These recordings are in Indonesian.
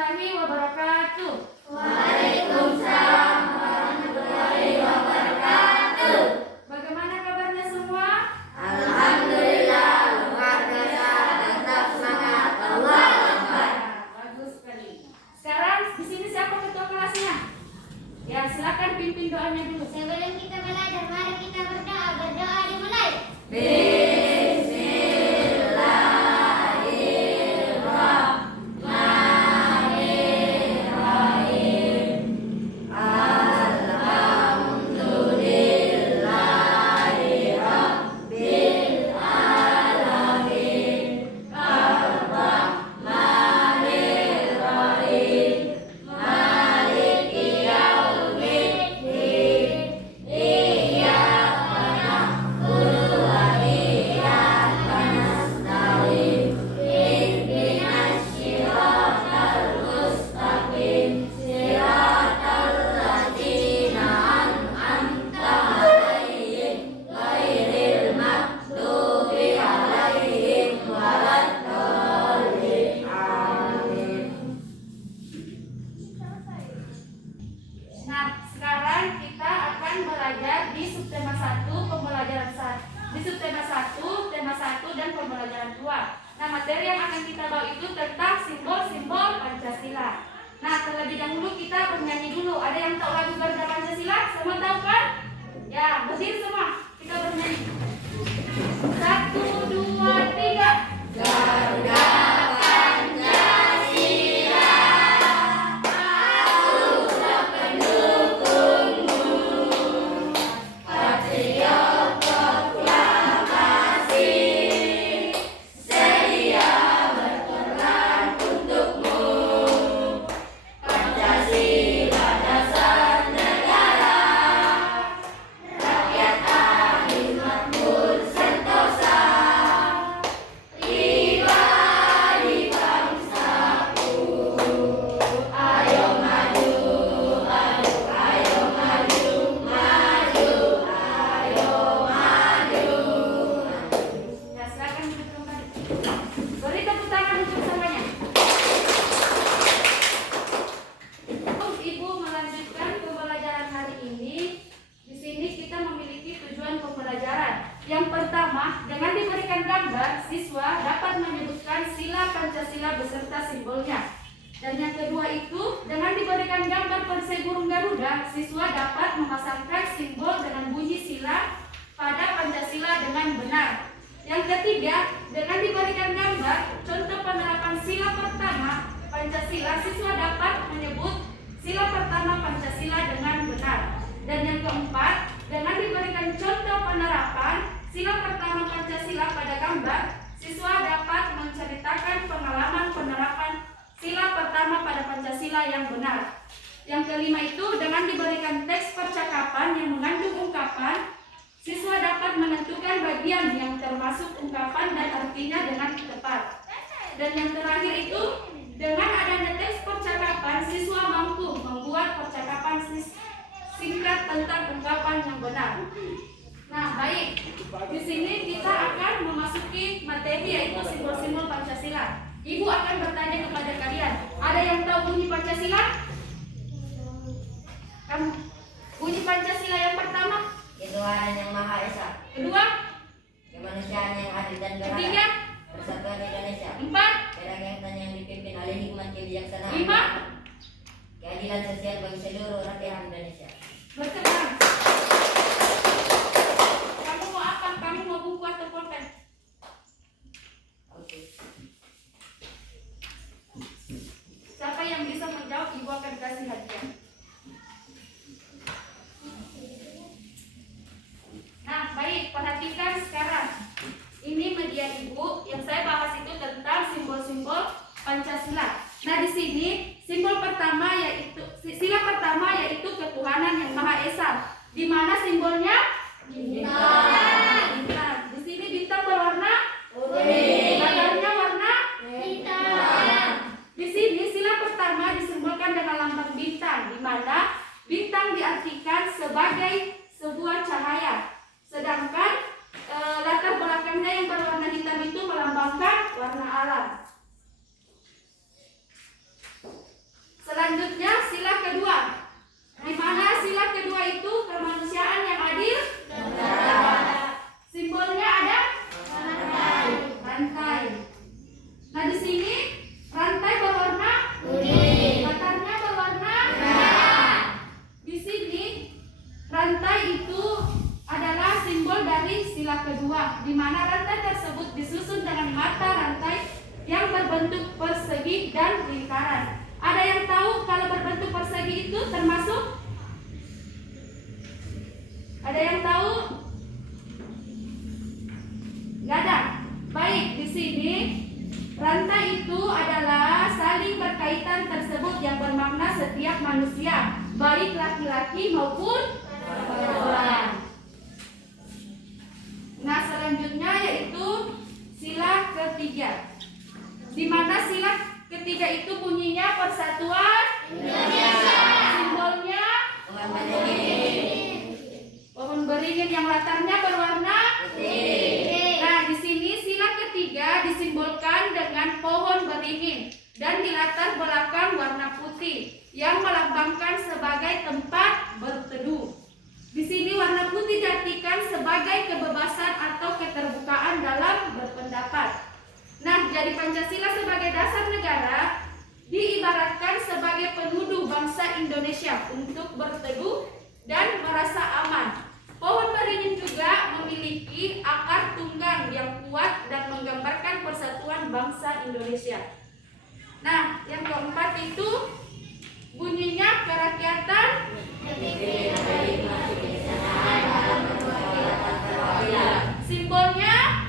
warahmatullahi wabarakatuh. Waalaikumsalam warahmatullahi wabarakatuh. Bagaimana kabarnya semua? Alhamdulillah, luar biasa, tetap semangat. Allahu Akbar. Bagus sekali. Sekarang di sini siapa ketua kelasnya? Ya, silakan pimpin doanya dulu. Sebelum kita belajar, mari kita berdoa. Berdoa dimulai. Nah, sekarang kita akan belajar di subtema 1 pembelajaran 1. Di subtema 1, tema 1 dan pembelajaran 2. Nah, materi yang akan kita bawa itu tentang simbol-simbol Pancasila. Nah, terlebih dahulu kita bernyanyi dulu. Ada yang tahu lagu Garuda Pancasila? Semua tahu kan? Ya, berdiri semua. Kita bernyanyi. 1, 2, 3. Garuda Pancasila, aku pendukungmu. Patriot proklamasi, sedia berperang untukmu. Pancasila dasar negara, rakyat adil makmur sentosa. Pribadi bangsaku, ayo maju, ayo maju, maju, ayo maju. Ya, silakan duduk kembali. Beri tepuk tangan untuk semuanya. Ibu melanjutkan pembelajaran hari ini. Di sini kita memiliki tujuan pembelajaran. Yang pertama, dengan diberikan gambar, siswa dapat menyebutkan sila Pancasila beserta simbolnya. Dan yang kedua itu, dengan diberikan gambar perisai burung Garuda, siswa dapat memasangkan simbol dengan bunyi sila pada Pancasila dengan benar. Yang ketiga, dengan diberikan gambar contoh penerapan sila pertama Pancasila, siswa dapat menyebut sila pertama Pancasila dengan benar. Dan yang keempat, dengan diberikan contoh penerapan sila pertama Pancasila pada gambar, siswa dapat menceritakan pengalaman penerapan sila pertama pada Pancasila yang benar. Yang kelima itu, dengan diberikan teks percakapan yang mengandung ungkapan, siswa dapat menentukan bagian yang termasuk ungkapan dan artinya dengan tepat. Dan yang terakhir itu, dengan adanya teks percakapan, siswa mampu membuat percakapan singkat tentang ungkapan yang benar. Nah, baik. Di sini kita akan memasuki materi yaitu simbol-simbol Pancasila. Ibu akan bertanya kepada kalian, ada yang tahu bunyi Pancasila? Kamu? Bunyi Pancasila yang pertama? Ketuhanan yang Maha Esa, Kedua? kemanusiaan yang adil dan Ketiga? beradab, persatuan Indonesia, Empat? kerakyatan yang dipimpin oleh hikmat kebijaksanaan, Lima? keadilan sosial bagi seluruh rakyat Indonesia. Berkenan. Kamu mau apa? Kamu mau buku atau pulpen? Oke. Siapa yang bisa menjawab, ibu akan kasih hadiah. Nah, baik, perhatikan sekarang. Ini media ibu yang saya bahas itu tentang simbol-simbol Pancasila. Nah, di sini simbol pertama yaitu sila pertama yaitu ketuhanan yang Maha Esa. Di mana simbolnya? Bintang. Bintang. Di sini bintang berwarna Kuning. badannya warna. Hitam. Di sini sila pertama disimbolkan dengan lambang bintang, di mana bintang diartikan sebagai sebuah cahaya. Sedangkan latar belakangnya yang berwarna hitam itu melambangkan warna alam. dan lingkaran. Ada yang tahu kalau berbentuk persegi itu termasuk? Ada yang tahu? Nggak ada. Baik, di sini rantai itu adalah saling berkaitan tersebut yang bermakna setiap manusia, baik laki-laki maupun perempuan. Nah, selanjutnya yaitu sila ketiga. Di mana sila ketiga itu bunyinya Persatuan Indonesia. Simbolnya pohon beringin yang latarnya berwarna putih. Nah, di sini sila ketiga disimbolkan dengan pohon beringin dan di latar belakang warna putih yang melambangkan sebagai tempat berteduh. Di sini warna putih diartikan sebagai kebebasan atau keterbukaan dalam berpendapat. Nah, jadi Pancasila sebagai dasar negara diibaratkan sebagai penuduh bangsa Indonesia untuk berteduh dan merasa aman. Pohon beringin juga memiliki akar tunggang yang kuat dan menggambarkan persatuan bangsa Indonesia. Nah, yang keempat itu bunyinya kerakyatan. Simbolnya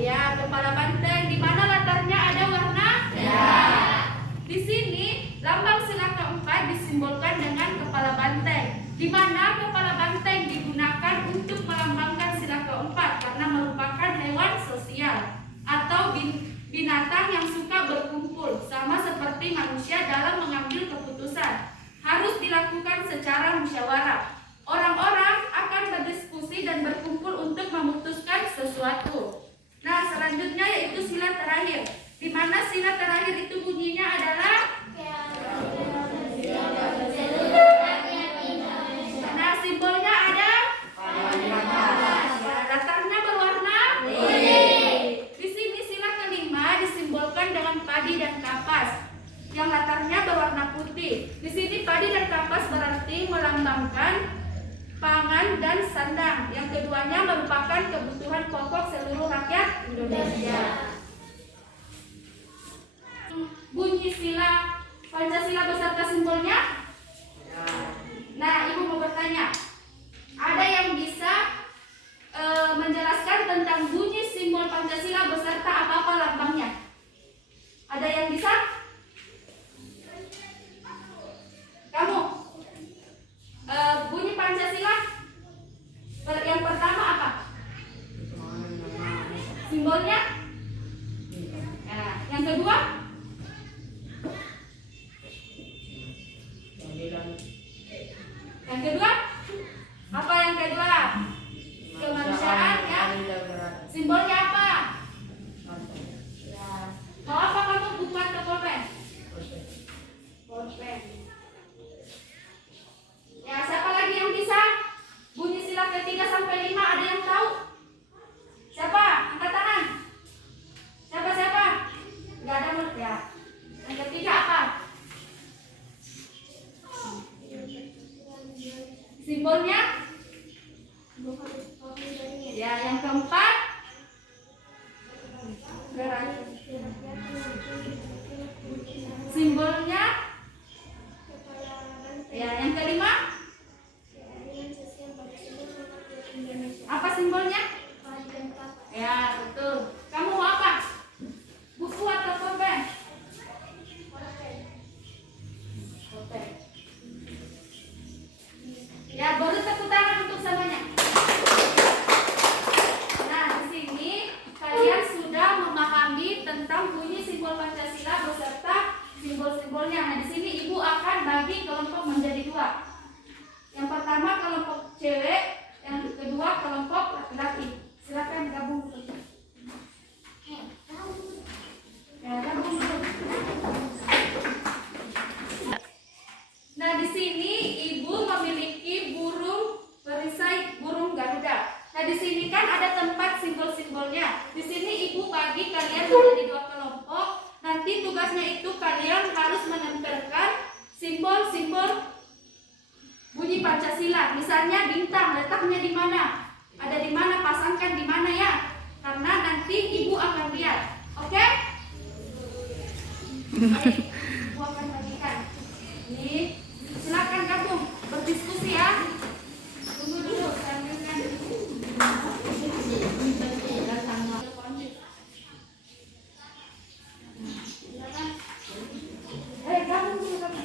ya, kepala banteng. Di mana latarnya ada warna merah. Di sini lambang sila keempat disimbolkan dengan kepala banteng. Di mana kepala banteng digunakan untuk melambangkan sila keempat karena merupakan hewan sosial atau binatang yang suka berkumpul, sama seperti manusia dalam mengambil keputusan. Harus dilakukan secara musyawarah. Orang-orang akan berdiskusi dan berkumpul untuk memutuskan sesuatu. Nah, selanjutnya yaitu sila terakhir. Di mana sila terakhir itu bunyinya adalah nah, simbolnya ada latarnya berwarna putih. Di sini sila kelima disimbolkan dengan padi dan kapas yang latarnya berwarna putih. Di sini padi dan kapas berarti melambangkan pangan dan sandang. Yang keduanya merupakan kebutuhan pokok seluruh rakyat Indonesia. Bunyi sila Pancasila beserta simbolnya? Nah, Ibu mau bertanya, ada yang bisa menjelaskan tentang bunyi simbol Pancasila beserta apa-apa lambangnya? Ada yang bisa? Kamu? Bunyi Pancasila yang pertama apa? Simbolnya? Nah, yang kedua? Yang kedua? Apa yang kedua? Kemanusiaan ya? Simbolnya apa? Ya. Mau apa kamu, buku atau pulpen? Pulpen. Ya, siapa lagi yang bisa? Bunyi sila ketiga sampai 5 ada yang tahu? Siapa? Angkat tangan. Siapa? Gak ada mulut ya. Yang ketiga apa? Simbolnya? Ya, yang keempat? Simbolnya? Ya, yang kelima? Apa simbolnya? Ya, betul. Kamu mau apa? Buku atau pulpen? Pulpen. Ya, baru tepuk tangan untuk semuanya. Nah, di sini kalian sudah memahami tentang bunyi simbol Pancasila beserta simbol-simbolnya. Nah, di sini Ibu akan bagi kelompok menjadi 2. Yang pertama kelompok cewek, yang kedua kelompok laki-laki. Silakan gabung. Ya, gabung dulu. Nah, di sini Ibu memiliki burung perisai, burung Garuda. Nah, di sini kan ada tempat simbol-simbolnya. Di sini Ibu bagi kalian menjadi 2 kelompok. Nanti tugasnya itu kalian harus menempelkan simbol-simbol bunyi Pancasila. Misalnya bintang, letaknya di mana? Ada di mana? Pasangkan di mana ya? Karena nanti Ibu akan lihat. Oke? Baik, Ibu akan bagikan. Ini silakan gabung berdiskusi ya. Tunggu dulu, saya ambilkan. Silakan. Gabung dulu kamu.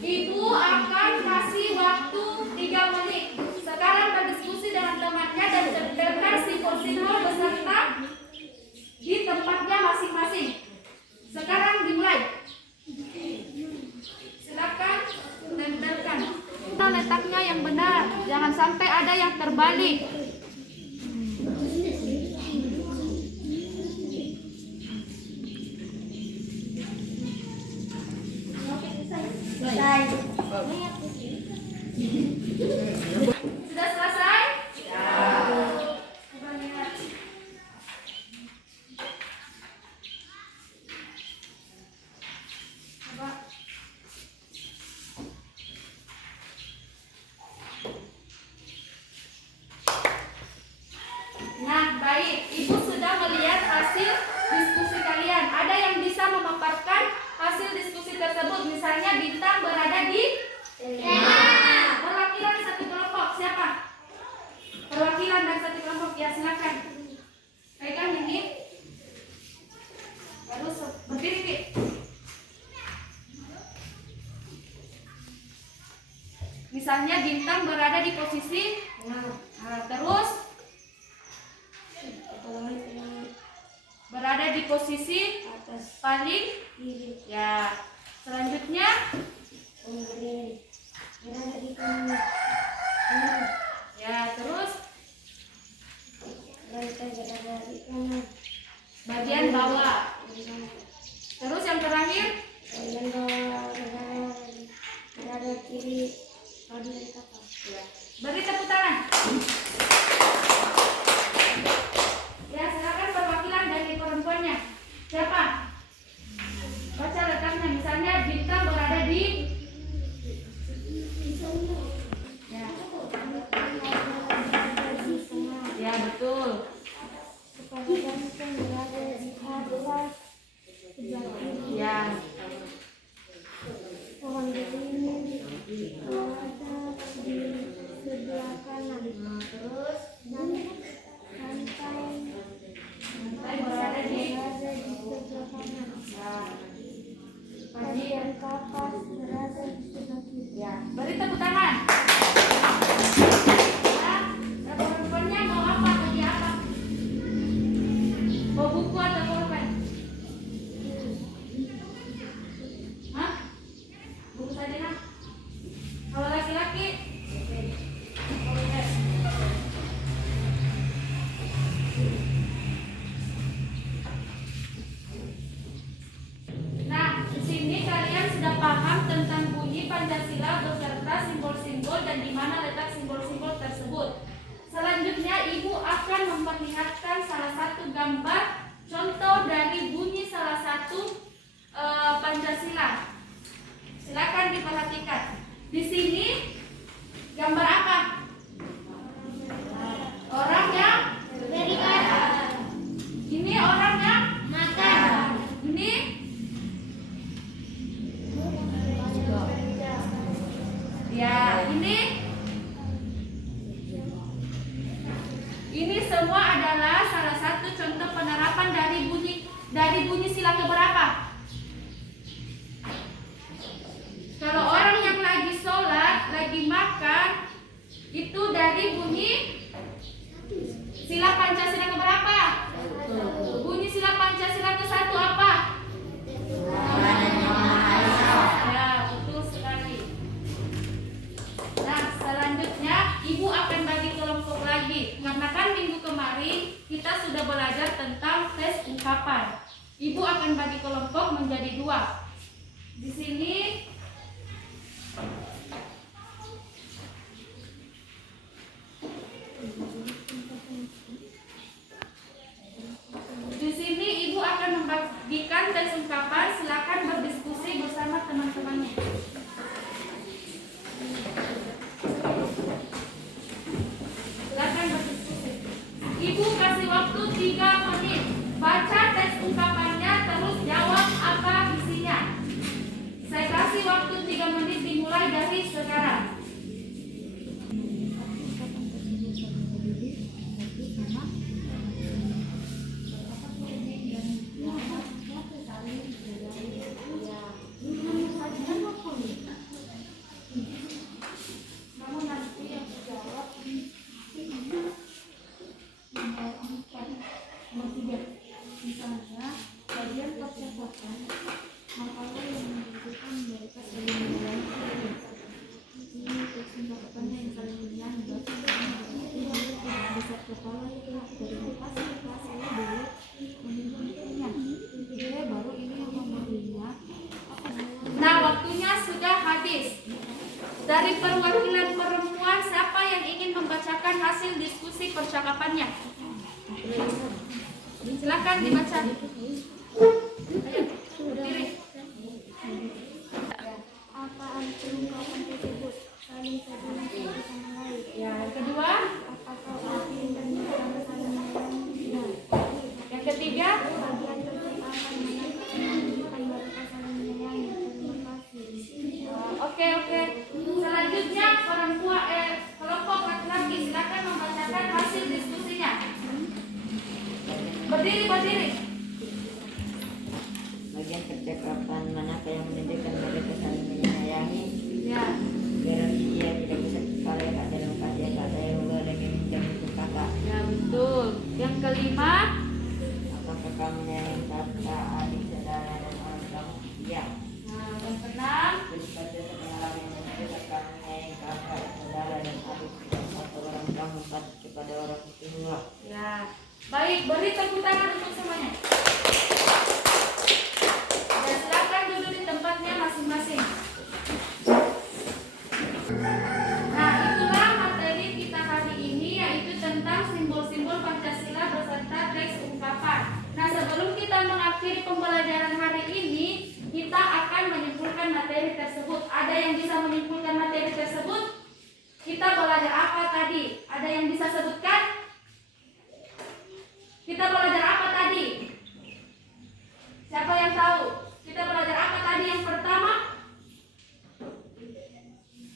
Ibu akan kasih waktu 3 menit. Sekarang berdiskusi dengan temannya dan tempelkan simbol-simbol beserta di tempatnya masing-masing. Sekarang dimulai. Silakan tempelkan. Kita letaknya yang benar, jangan sampai ada yang terbalik. Sudah selesai? Coba lihat. Coba. Nah, baik. Ibu sudah melihat hasil diskusi kalian. Ada yang bisa memaparkan hasil diskusi tersebut? Misalnya bintang berada di perwakilan satu kelompok. Siapa? Perwakilan dan satu kelompok. Ya, silakan. Pegang ini. Baru berdiri, Pi. Misalnya bintang berada di posisi terus berada di posisi paling ya. Selanjutnya ya, terus bagian bawah. Terus yang terakhir beri tepuk tangan. Ya, silakan perwakilan dari perempuannya. Siapa? Baca letaknya. Misalnya bintang berada di ya, betul. Ya. Pohon beringin berada di sebelah kanan. Terus Lantai berada di sebelah kanan. ya. Bagian kapas berada di sebelah kiri. Ya, beri tepuk tangan. Ya, perempuannya mau apa? Bagi apa? Mau buku atau pulpen? Hah? Buku saja, nak. Kalau laki-laki pulpen. Nah, di sini kalian sudah paham tentang bunyi Pancasila beserta simbol-simbol dan di mana letak simbol-simbol tersebut. Selanjutnya, Ibu akan memperlihatkan salah satu gambar contoh dari bunyi salah satu Pancasila. Silakan diperhatikan. Di sini gambar apa? Orang yang beribadah. Ini orang yang makan. Ini ya, ini semua adalah salah satu contoh penerapan dari bunyi sila keberapa? Kalau orang yang lagi sholat, lagi makan, itu dari bunyi sila Pancasila keberapa? Bunyi sila Pancasila ke satu apa? Ya, betul sekali. Nah, selanjutnya Ibu akan bagi kelompok lagi. Karena kan minggu kemarin kita sudah belajar tentang tes ungkapan. Ibu akan bagi kelompok menjadi 2. Di sini Ibu akan membagikan tes ungkapan. Silakan berdiskusi bersama teman-temannya. Silakan berdiskusi. negara. Namun nanti yang terjawab nomor 4, nomor 3. Misalnya bagian percakapan makalah yang menunjukkan mereka saling menyalahkan ini kesempatan yang saling menyangga besar kepala itu dari lepas saya dulu menimbulkannya dia baru ini yang memberinya. Nah, waktunya sudah habis. Dari perwakilan perempuan, siapa yang ingin membacakan hasil diskusi percakapannya? Silakan dibaca. Ayo, berdiri. Apa arti ungkapan tersebut? Saling peduli satu sama lain. Yang kedua, Apakah arti dan cara saling menyayangi? Tidak. yang ketiga, Bagian percakapan menunjukkan mereka saling menyayangi. Terima kasih. oke. Selanjutnya kelompok laki-laki silakan membacakan hasil diskusinya. Berdiri. Bagian percakapan manakah yang menunjukkan mereka saling menyayangi? Ya, Berarti dia tidak bisa kalian dalam kata yang boleh meminjam untuk kakak. ya betul. Yang kelima, Apakah kamu menyayangi kakak, adik, saudara, dan orang kamu? Iya. nah, yang keenam, Berbaca pengalaman yang menunjukkan kamu menyayangi kakak, saudara, dan adik, atau orang kamu patuh kepada orang tua. ya. Baik, beri tepuk tangan untuk semuanya. Dan silakan duduk di tempatnya masing-masing. Nah, itulah materi kita hari ini, yaitu tentang simbol-simbol Pancasila beserta teks ungkapan. Nah, sebelum kita mengakhiri pembelajaran hari ini, kita akan menyimpulkan materi tersebut. Ada yang bisa menyimpulkan materi tersebut? Kita belajar apa tadi? Ada yang bisa sebutkan? Kita belajar apa tadi? Siapa yang tahu? Kita belajar apa tadi yang pertama?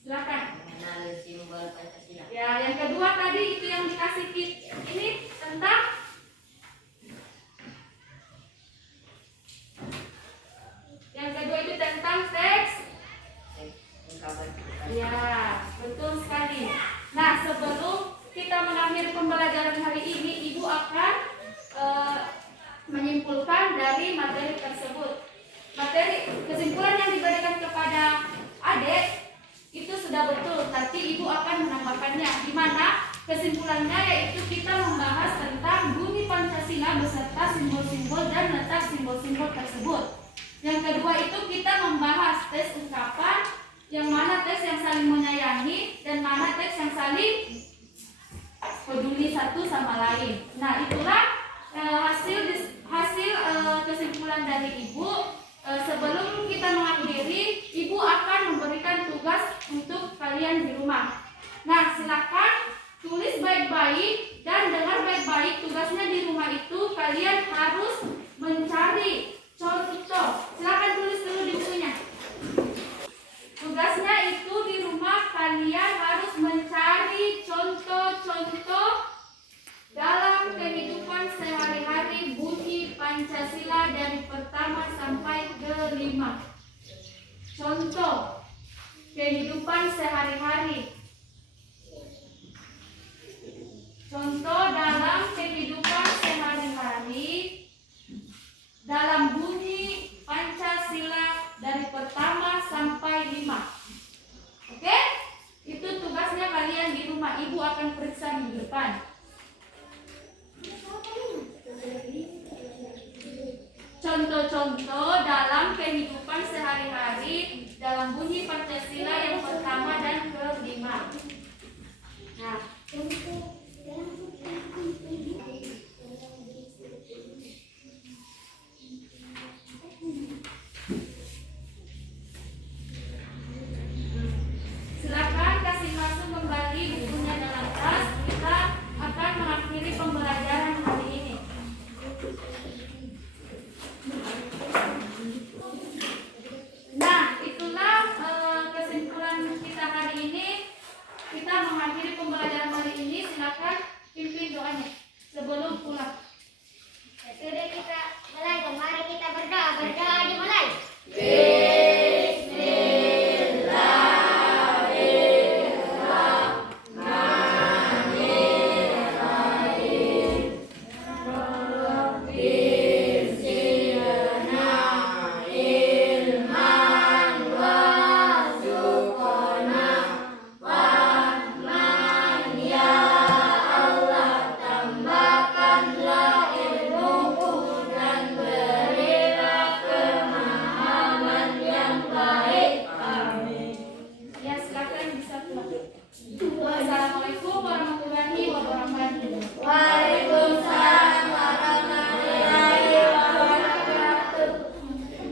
Silakan. Mengenali simbol Pancasila. Ya, yang kedua tadi itu yang dikasih ini tentang yang kedua itu tentang teks. Ungkapan. Ya, betul sekali. Nah, sebelum kita mengakhiri pembelajaran hari ini, Ibu akan menyimpulkan dari materi tersebut. Materi kesimpulan yang diberikan kepada adik itu sudah betul, tapi Ibu akan menambahkannya, di mana kesimpulannya yaitu kita membahas tentang bunyi Pancasila beserta simbol-simbol dan letak simbol-simbol tersebut. Yang kedua itu kita membahas teks ungkapan, yang mana teks yang saling menyayangi dan mana teks yang saling peduli satu sama lain. Nah, itulah hasil kesimpulan dari Ibu. Sebelum kita mengakhiri, Ibu akan memberikan tugas untuk kalian di rumah. Nah, silakan tulis baik-baik dan dengar baik-baik. Tugasnya di rumah itu kalian harus mencari contoh. Silakan tulis dulu di bukunya. Tugasnya itu di rumah kalian harus mencari contoh-contoh dalam kehidupan sehari-hari bunyi Pancasila dari pertama sampai ke-5. Contoh kehidupan sehari-hari. Contoh dalam kehidupan sehari-hari dalam bunyi Pancasila dari pertama sampai 5. Oke? Itu tugasnya kalian di rumah. Ibu akan periksa minggu depan. Contoh-contoh dalam kehidupan sehari-hari dalam bunyi Pancasila yang pertama dan ke-5. Nah, silakan kasih masuk kembali bukunya dalam tas. Kita akan mengakhiri pembelajaran hari ini. Nah, itulah kesimpulan kita hari Sebelum pulang